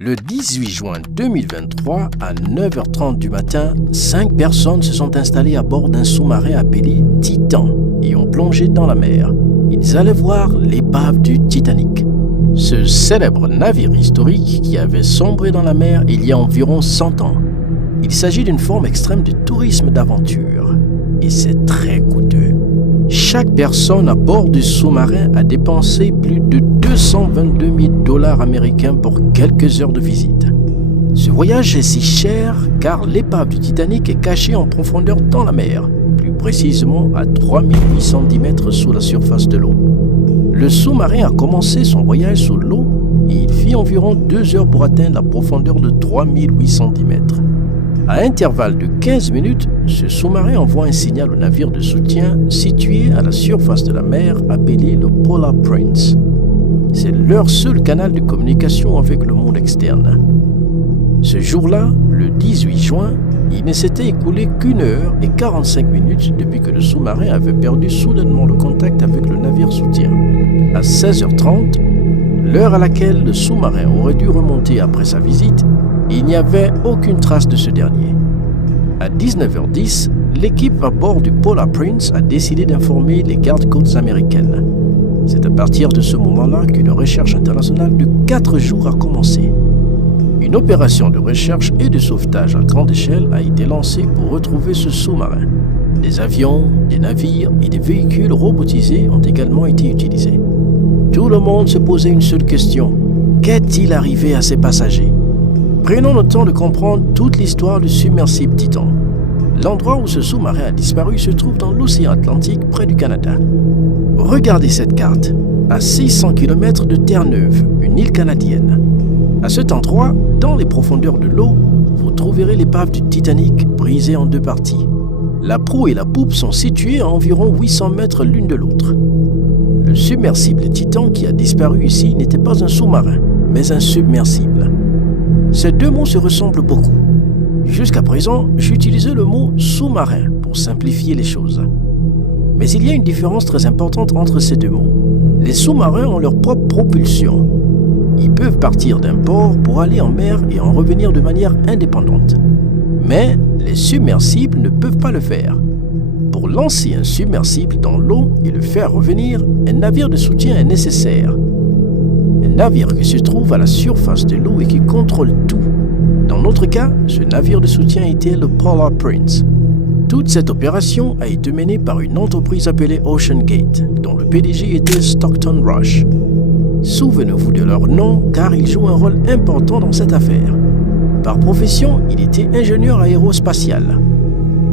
Le 18 juin 2023, à 9h30 du matin, 5 personnes se sont installées à bord d'un sous-marin appelé Titan et ont plongé dans la mer. Ils allaient voir l'épave du Titanic. Ce célèbre navire historique qui avait sombré dans la mer il y a environ 100 ans. Il s'agit d'une forme extrême de tourisme d'aventure et c'est très coûteux. Chaque personne à bord du sous-marin a dépensé plus de 222 000 $ américains pour quelques heures de visite. Ce voyage est si cher car l'épave du Titanic est cachée en profondeur dans la mer, plus précisément à 3810 mètres sous la surface de l'eau. Le sous-marin a commencé son voyage sous l'eau et il fit environ 2 heures pour atteindre la profondeur de 3810 mètres. À intervalle de 15 minutes, ce sous-marin envoie un signal au navire de soutien situé à la surface de la mer appelé le Polar Prince. C'est leur seul canal de communication avec le monde externe. Ce jour-là, le 18 juin, il ne s'était écoulé qu'1 heure et 45 minutes depuis que le sous-marin avait perdu soudainement le contact avec le navire soutien. À 16h30, l'heure à laquelle le sous-marin aurait dû remonter après sa visite, il n'y avait aucune trace de ce dernier. À 19h10, l'équipe à bord du Polar Prince a décidé d'informer les gardes-côtes américaines. C'est à partir de ce moment-là qu'une recherche internationale de 4 jours a commencé. Une opération de recherche et de sauvetage à grande échelle a été lancée pour retrouver ce sous-marin. Des avions, des navires et des véhicules robotisés ont également été utilisés. Tout le monde se posait une seule question. Qu'est-il arrivé à ces passagers ? Prenons le temps de comprendre toute l'histoire du submersible Titan. L'endroit où ce sous-marin a disparu se trouve dans l'océan Atlantique près du Canada. Regardez cette carte. À 600 km de Terre-Neuve, une île canadienne. À cet endroit, dans les profondeurs de l'eau, vous trouverez l'épave du Titanic brisée en 2 parties. La proue et la poupe sont situées à environ 800 mètres l'une de l'autre. Le submersible Titan qui a disparu ici n'était pas un sous-marin, mais un submersible. Ces deux mots se ressemblent beaucoup. Jusqu'à présent, j'utilisais le mot sous-marin pour simplifier les choses. Mais il y a une différence très importante entre ces deux mots. Les sous-marins ont leur propre propulsion. Ils peuvent partir d'un port pour aller en mer et en revenir de manière indépendante. Mais les submersibles ne peuvent pas le faire. Pour lancer un submersible dans l'eau et le faire revenir, un navire de soutien est nécessaire. Un navire qui se trouve à la surface de l'eau et qui contrôle tout. Dans notre cas, ce navire de soutien était le Polar Prince. Toute cette opération a été menée par une entreprise appelée Ocean Gate, dont le PDG était Stockton Rush. Souvenez-vous de leur nom car ils jouent un rôle important dans cette affaire. Par profession, il était ingénieur aérospatial.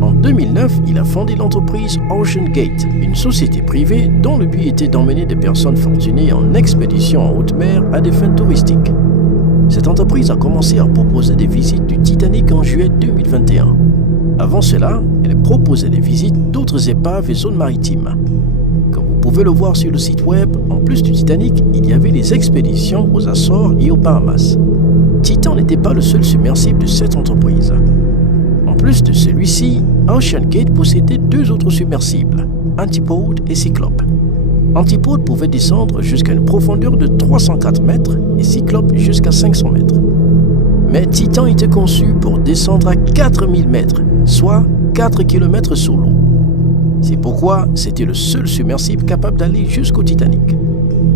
En 2009, il a fondé l'entreprise Ocean Gate, une société privée dont le but était d'emmener des personnes fortunées en expédition en haute mer à des fins touristiques. Cette entreprise a commencé à proposer des visites du Titanic en juillet 2021. Avant cela, elle proposait des visites d'autres épaves et zones maritimes. Comme vous pouvez le voir sur le site web, en plus du Titanic, il y avait des expéditions aux Açores et aux Bahamas. Titan n'était pas le seul submersible de cette entreprise. En plus de celui-ci, Ocean Gate possédait 2 autres submersibles, Antipode et Cyclope. Antipode pouvait descendre jusqu'à une profondeur de 304 mètres et Cyclope jusqu'à 500 mètres. Mais Titan était conçu pour descendre à 4000 mètres, soit 4 km sous l'eau. C'est pourquoi c'était le seul submersible capable d'aller jusqu'au Titanic.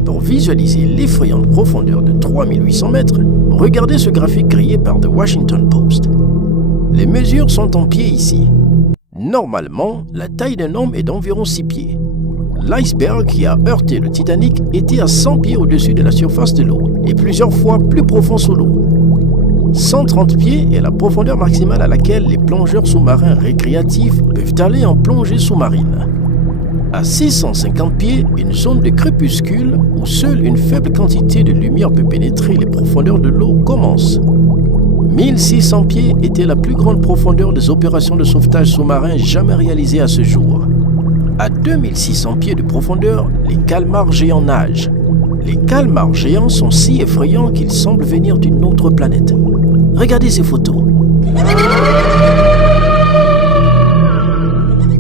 Pour visualiser l'effrayante profondeur de 3800 mètres, regardez ce graphique créé par The Washington Post. Les mesures sont en pieds ici. Normalement, la taille d'un homme est d'environ 6 pieds. L'iceberg qui a heurté le Titanic était à 100 pieds au-dessus de la surface de l'eau et plusieurs fois plus profond sous l'eau. 130 pieds est la profondeur maximale à laquelle les plongeurs sous-marins récréatifs peuvent aller en plongée sous-marine. À 650 pieds, une zone de crépuscule où seule une faible quantité de lumière peut pénétrer les profondeurs de l'eau commence. 1600 pieds était la plus grande profondeur des opérations de sauvetage sous-marin jamais réalisées à ce jour. À 2600 pieds de profondeur, les calmars géants nagent. Les calmars géants sont si effrayants qu'ils semblent venir d'une autre planète. Regardez ces photos.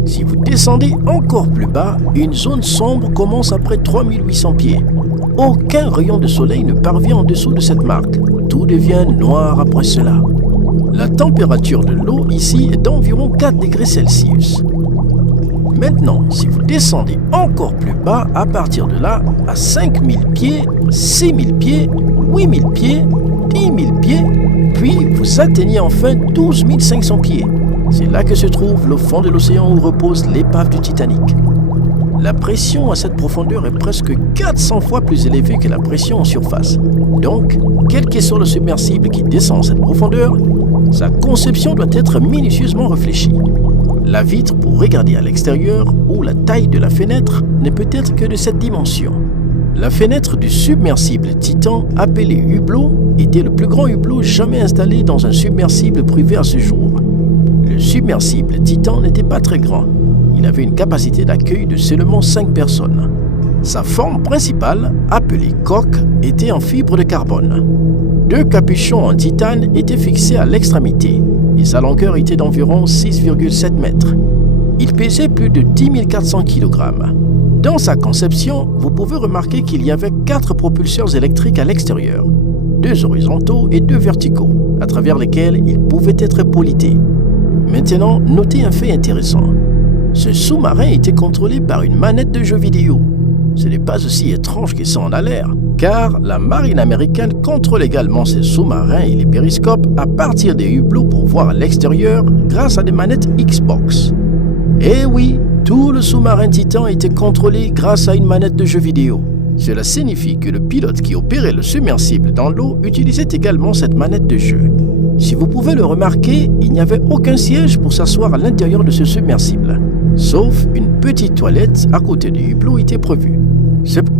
Si vous descendez encore plus bas, une zone sombre commence après 3800 pieds. Aucun rayon de soleil ne parvient en dessous de cette marque. Tout devient noir après cela. La température de l'eau ici est d'environ 4 degrés Celsius. Maintenant, si vous descendez encore plus bas, à partir de là, à 5000 pieds, 6000 pieds, 8000 pieds, 10 000 pieds, puis vous atteignez enfin 12 500 pieds. C'est là que se trouve le fond de l'océan où repose l'épave du Titanic. La pression à cette profondeur est presque 400 fois plus élevée que la pression en surface. Donc, quel que soit le submersible qui descend à cette profondeur, sa conception doit être minutieusement réfléchie. La vitre pour regarder à l'extérieur ou la taille de la fenêtre ne peut être que de cette dimension. La fenêtre du submersible Titan, appelé hublot, était le plus grand hublot jamais installé dans un submersible privé à ce jour. Le submersible Titan n'était pas très grand. Il avait une capacité d'accueil de seulement 5 personnes. Sa forme principale, appelée coque, était en fibre de carbone. 2 capuchons en titane étaient fixés à l'extrémité et sa longueur était d'environ 6,7 mètres. Il pesait plus de 10 400 kg. Dans sa conception, vous pouvez remarquer qu'il y avait 4 propulseurs électriques à l'extérieur, 2 horizontaux et 2 verticaux, à travers lesquels il pouvait être polité. Maintenant, notez un fait intéressant. Ce sous-marin était contrôlé par une manette de jeu vidéo. Ce n'est pas aussi étrange que ça en a l'air, car la marine américaine contrôle également ses sous-marins et les périscopes à partir des hublots pour voir à l'extérieur grâce à des manettes Xbox. Eh oui, tout le sous-marin Titan était contrôlé grâce à une manette de jeu vidéo. Cela signifie que le pilote qui opérait le submersible dans l'eau utilisait également cette manette de jeu. Si vous pouvez le remarquer, il n'y avait aucun siège pour s'asseoir à l'intérieur de ce submersible, sauf une petite toilette à côté du hublot était prévue.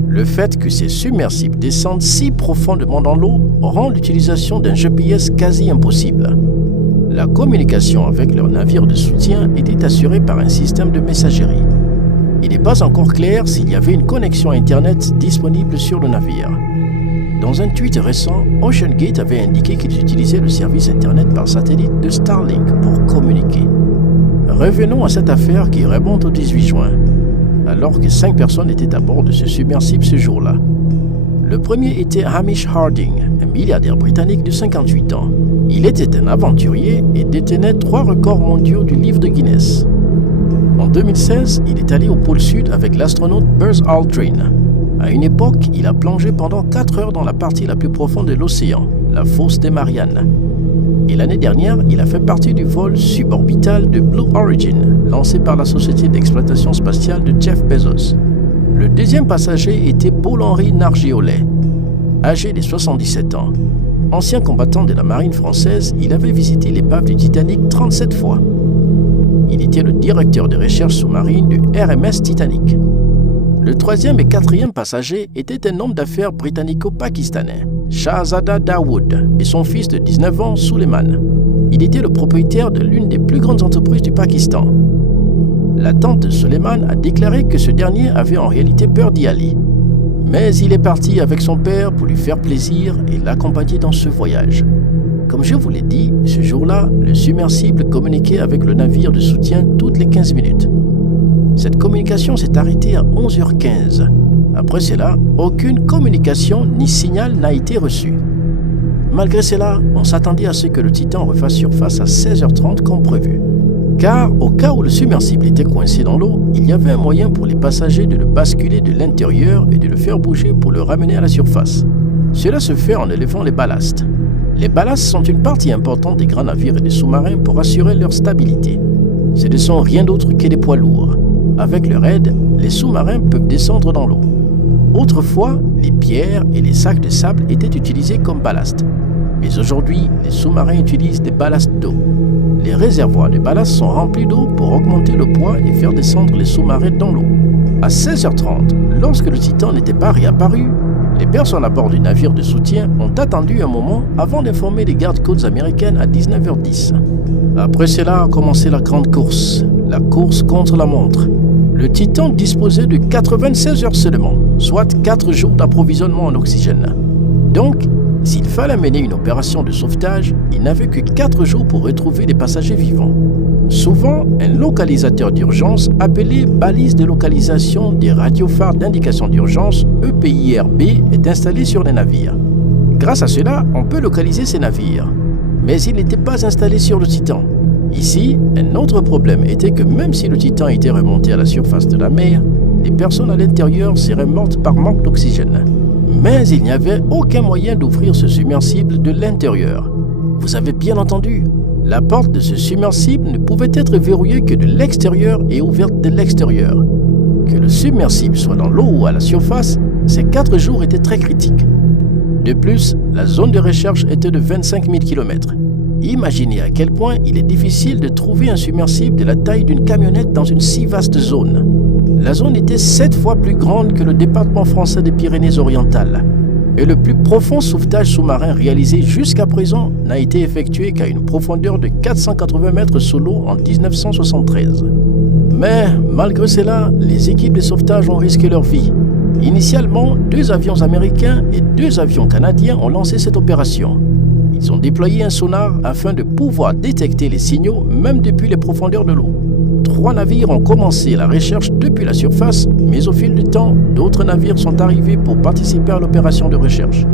Le fait que ces submersibles descendent si profondément dans l'eau rend l'utilisation d'un GPS quasi impossible. La communication avec leur navire de soutien était assurée par un système de messagerie. Il n'est pas encore clair s'il y avait une connexion Internet disponible sur le navire. Dans un tweet récent, OceanGate avait indiqué qu'ils utilisaient le service Internet par satellite de Starlink pour communiquer. Revenons à cette affaire qui remonte au 18 juin, alors que 5 personnes étaient à bord de ce submersible ce jour-là. Le premier était Hamish Harding, un milliardaire britannique de 58 ans. Il était un aventurier et détenait 3 records mondiaux du livre de Guinness. En 2016, il est allé au pôle Sud avec l'astronaute Buzz Aldrin. À une époque, il a plongé pendant 4 heures dans la partie la plus profonde de l'océan, la fosse des Mariannes. Et l'année dernière, il a fait partie du vol suborbital de Blue Origin, lancé par la société d'exploitation spatiale de Jeff Bezos. Le deuxième passager était Paul-Henri Nargeolet. Âgé de 77 ans, ancien combattant de la marine française, il avait visité l'épave du Titanic 37 fois. Il était le directeur de recherche sous-marine du RMS Titanic. Le troisième et quatrième passager était un homme d'affaires britannico-pakistanais, Shahzada Dawood, et son fils de 19 ans, Suleiman. Il était le propriétaire de l'une des plus grandes entreprises du Pakistan. La tante de Suleiman a déclaré que ce dernier avait en réalité peur d'y aller. Mais il est parti avec son père pour lui faire plaisir et l'accompagner dans ce voyage. Comme je vous l'ai dit, ce jour-là, le submersible communiquait avec le navire de soutien toutes les 15 minutes. Cette communication s'est arrêtée à 11h15. Après cela, aucune communication ni signal n'a été reçu. Malgré cela, on s'attendait à ce que le Titan refasse surface à 16h30 comme prévu. Car au cas où le submersible était coincé dans l'eau, il y avait un moyen pour les passagers de le basculer de l'intérieur et de le faire bouger pour le ramener à la surface. Cela se fait en élevant les ballasts. Les ballasts sont une partie importante des grands navires et des sous-marins pour assurer leur stabilité. Ce ne sont rien d'autre que des poids lourds. Avec leur aide, les sous-marins peuvent descendre dans l'eau. Autrefois, les pierres et les sacs de sable étaient utilisés comme ballast. Mais aujourd'hui, les sous-marins utilisent des ballasts d'eau. Les réservoirs de ballast sont remplis d'eau pour augmenter le poids et faire descendre les sous-marins dans l'eau. À 16h30, lorsque le Titan n'était pas réapparu, les personnes à bord du navire de soutien ont attendu un moment avant d'informer les gardes-côtes américaines à 19h10. Après cela a commencé la grande course, la course contre la montre. Le Titan disposait de 96 heures seulement, soit 4 jours d'approvisionnement en oxygène. Donc, s'il fallait mener une opération de sauvetage, il n'avait que 4 jours pour retrouver les passagers vivants. Souvent, un localisateur d'urgence appelé balise de localisation des radiophares d'indication d'urgence EPIRB est installé sur les navires. Grâce à cela, on peut localiser ces navires. Mais il n'était pas installé sur le Titan. Ici, un autre problème était que même si le Titan était remonté à la surface de la mer, les personnes à l'intérieur seraient mortes par manque d'oxygène. Mais il n'y avait aucun moyen d'ouvrir ce submersible de l'intérieur. Vous avez bien entendu, la porte de ce submersible ne pouvait être verrouillée que de l'extérieur et ouverte de l'extérieur. Que le submersible soit dans l'eau ou à la surface, ces 4 jours étaient très critiques. De plus, la zone de recherche était de 25 000 km. Imaginez à quel point il est difficile de trouver un submersible de la taille d'une camionnette dans une si vaste zone. La zone était 7 fois plus grande que le département français des Pyrénées-Orientales. Et le plus profond sauvetage sous-marin réalisé jusqu'à présent n'a été effectué qu'à une profondeur de 480 mètres sous l'eau en 1973. Mais malgré cela, les équipes de sauvetage ont risqué leur vie. Initialement, 2 avions américains et 2 avions canadiens ont lancé cette opération. Ils ont déployé un sonar afin de pouvoir détecter les signaux même depuis les profondeurs de l'eau. 3 navires ont commencé la recherche depuis la surface, mais au fil du temps, d'autres navires sont arrivés pour participer à l'opération de recherche.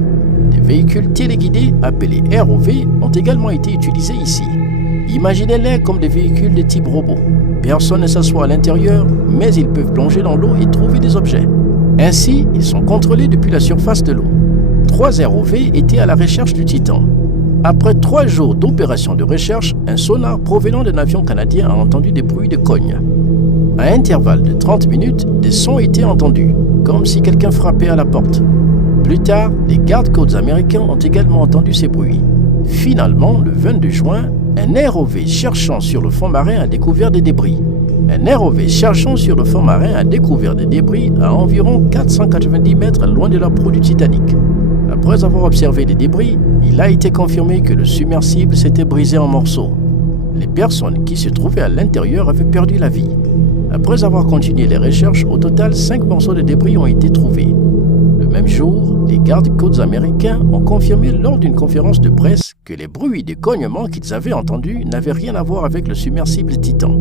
Des véhicules téléguidés appelés ROV ont également été utilisés ici. Imaginez-les comme des véhicules de type robot. Personne ne s'assoit à l'intérieur, mais ils peuvent plonger dans l'eau et trouver des objets. Ainsi, ils sont contrôlés depuis la surface de l'eau. 3 ROV étaient à la recherche du Titan. Après 3 jours d'opération de recherche, un sonar provenant d'un avion canadien a entendu des bruits de cogne. À intervalles de 30 minutes, des sons étaient entendus, comme si quelqu'un frappait à la porte. Plus tard, les gardes-côtes américains ont également entendu ces bruits. Finalement, le 22 juin, un ROV cherchant sur le fond marin a découvert des débris. Un ROV cherchant sur le fond marin a découvert des débris à environ 490 mètres loin de la proue du Titanic. Après avoir observé les débris, il a été confirmé que le submersible s'était brisé en morceaux. Les personnes qui se trouvaient à l'intérieur avaient perdu la vie. Après avoir continué les recherches, au total 5 morceaux de débris ont été trouvés. Le même jour, les gardes-côtes américains ont confirmé lors d'une conférence de presse que les bruits de cognement qu'ils avaient entendus n'avaient rien à voir avec le submersible Titan.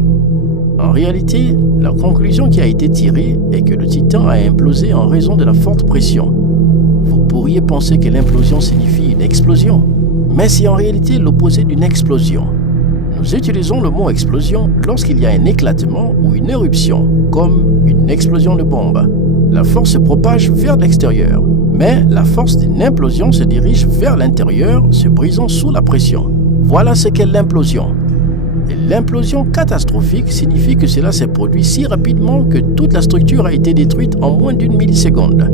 En réalité, la conclusion qui a été tirée est que le Titan a implosé en raison de la forte pression. Vous pourriez penser que l'implosion signifie une explosion, mais c'est en réalité l'opposé d'une explosion. Nous utilisons le mot explosion lorsqu'il y a un éclatement ou une éruption, comme une explosion de bombe. La force se propage vers l'extérieur, mais la force d'une implosion se dirige vers l'intérieur, se brisant sous la pression. Voilà ce qu'est l'implosion. Et l'implosion catastrophique signifie que cela s'est produit si rapidement que toute la structure a été détruite en moins d'1 milliseconde.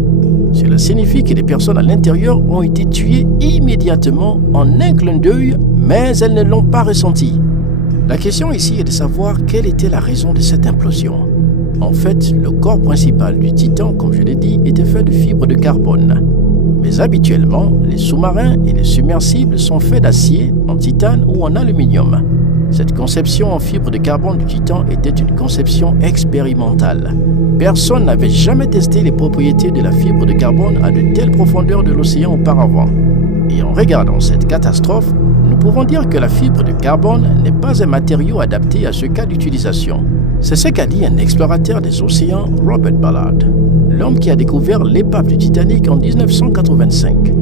Cela signifie que les personnes à l'intérieur ont été tuées immédiatement en un clin d'œil, mais elles ne l'ont pas ressenti. La question ici est de savoir quelle était la raison de cette implosion. En fait, le corps principal du Titan, comme je l'ai dit, était fait de fibres de carbone. Mais habituellement, les sous-marins et les submersibles sont faits d'acier, en titane ou en aluminium. Cette conception en fibre de carbone du Titan était une conception expérimentale. Personne n'avait jamais testé les propriétés de la fibre de carbone à de telles profondeurs de l'océan auparavant. Et en regardant cette catastrophe, nous pouvons dire que la fibre de carbone n'est pas un matériau adapté à ce cas d'utilisation. C'est ce qu'a dit un explorateur des océans, Robert Ballard, l'homme qui a découvert l'épave du Titanic en 1985.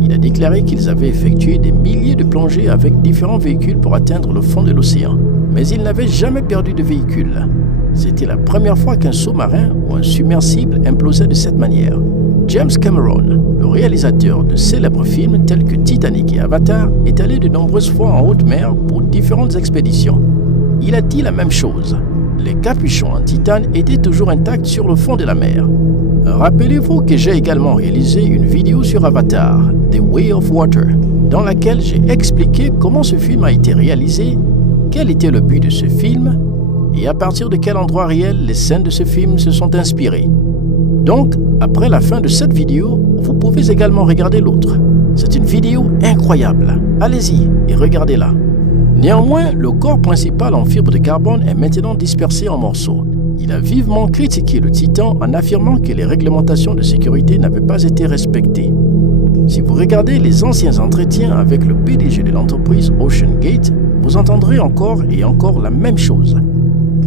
Il a déclaré qu'ils avaient effectué des milliers de plongées avec différents véhicules pour atteindre le fond de l'océan, mais ils n'avaient jamais perdu de véhicule. C'était la première fois qu'un sous-marin ou un submersible implosait de cette manière. James Cameron, le réalisateur de célèbres films tels que Titanic et Avatar, est allé de nombreuses fois en haute mer pour différentes expéditions. Il a dit la même chose. Les capuchons en titane étaient toujours intacts sur le fond de la mer. Rappelez-vous que j'ai également réalisé une vidéo sur Avatar, The Way of Water, dans laquelle j'ai expliqué comment ce film a été réalisé, quel était le but de ce film, et à partir de quel endroit réel les scènes de ce film se sont inspirées. Donc, après la fin de cette vidéo, vous pouvez également regarder l'autre. C'est une vidéo incroyable. Allez-y et regardez-la. Néanmoins, le corps principal en fibre de carbone est maintenant dispersé en morceaux. Il a vivement critiqué le Titan en affirmant que les réglementations de sécurité n'avaient pas été respectées. Si vous regardez les anciens entretiens avec le PDG de l'entreprise OceanGate, vous entendrez encore et encore la même chose.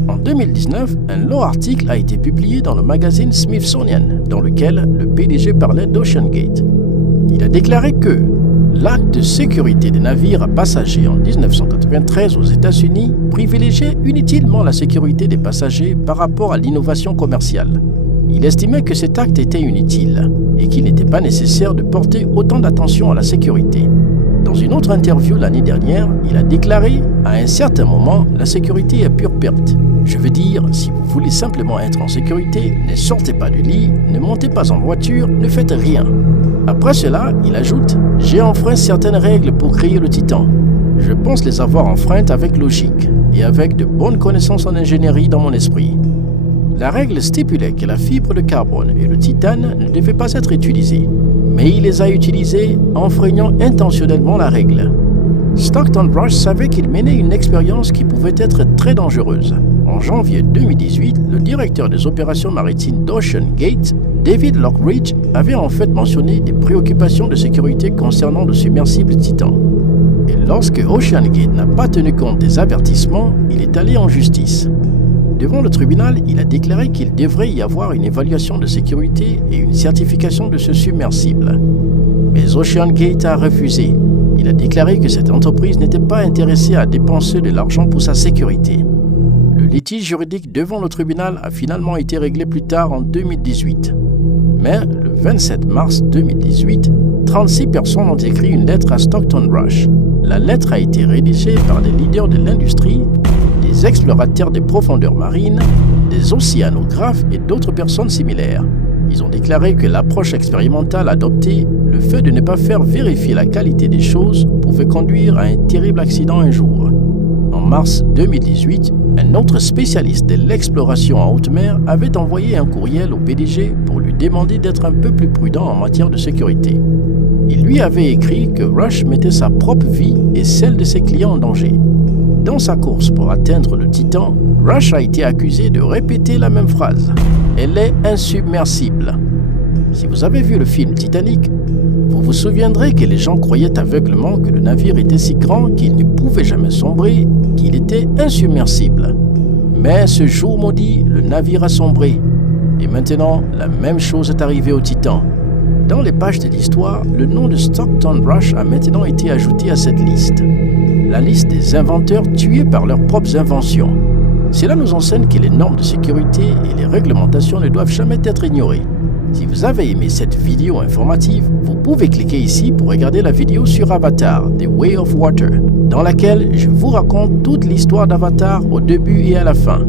En 2019, un long article a été publié dans le magazine Smithsonian, dans lequel le PDG parlait d'OceanGate. Il a déclaré que l'acte de sécurité des navires à passagers en 1993 aux États-Unis privilégiait inutilement la sécurité des passagers par rapport à l'innovation commerciale. Il estimait que cet acte était inutile et qu'il n'était pas nécessaire de porter autant d'attention à la sécurité. Dans une autre interview l'année dernière, il a déclaré « À un certain moment, la sécurité est pure perte. Je veux dire, si vous voulez simplement être en sécurité, ne sortez pas du lit, ne montez pas en voiture, ne faites rien. » Après cela, il ajoute « J'ai enfreint certaines règles pour créer le Titan. Je pense les avoir enfreintes avec logique et avec de bonnes connaissances en ingénierie dans mon esprit. » La règle stipulait que la fibre de carbone et le titane ne devaient pas être utilisés, mais il les a utilisés enfreignant intentionnellement la règle. Stockton Rush savait qu'il menait une expérience qui pouvait être très dangereuse. En janvier 2018, le directeur des opérations maritimes d'OceanGate, David Lockridge, avait en fait mentionné des préoccupations de sécurité concernant le submersible Titan. Et lorsque OceanGate n'a pas tenu compte des avertissements, il est allé en justice. Devant le tribunal, il a déclaré qu'il devrait y avoir une évaluation de sécurité et une certification de ce submersible. Mais OceanGate a refusé. Il a déclaré que cette entreprise n'était pas intéressée à dépenser de l'argent pour sa sécurité. Le litige juridique devant le tribunal a finalement été réglé plus tard en 2018. Mais le 27 mars 2018, 36 personnes ont écrit une lettre à Stockton Rush. La lettre a été rédigée par des leaders de l'industrie, des explorateurs des profondeurs marines, des océanographes et d'autres personnes similaires. Ils ont déclaré que l'approche expérimentale adoptée, le fait de ne pas faire vérifier la qualité des choses, pouvait conduire à un terrible accident un jour. En mars 2018, un autre spécialiste de l'exploration en haute mer avait envoyé un courriel au PDG pour lui demander d'être un peu plus prudent en matière de sécurité. Il lui avait écrit que Rush mettait sa propre vie et celle de ses clients en danger. Dans sa course pour atteindre le Titan, Rush a été accusé de répéter la même phrase. Elle est insubmersible. Si vous avez vu le film Titanic, vous vous souviendrez que les gens croyaient aveuglement que le navire était si grand qu'il ne pouvait jamais sombrer, qu'il était insubmersible. Mais ce jour maudit, le navire a sombré. Et maintenant, la même chose est arrivée au Titan. Dans les pages de l'histoire, le nom de Stockton Rush a maintenant été ajouté à cette liste. La liste des inventeurs tués par leurs propres inventions. Cela nous enseigne que les normes de sécurité et les réglementations ne doivent jamais être ignorées. Si vous avez aimé cette vidéo informative, vous pouvez cliquer ici pour regarder la vidéo sur Avatar, The Way of Water, dans laquelle je vous raconte toute l'histoire d'Avatar au début et à la fin.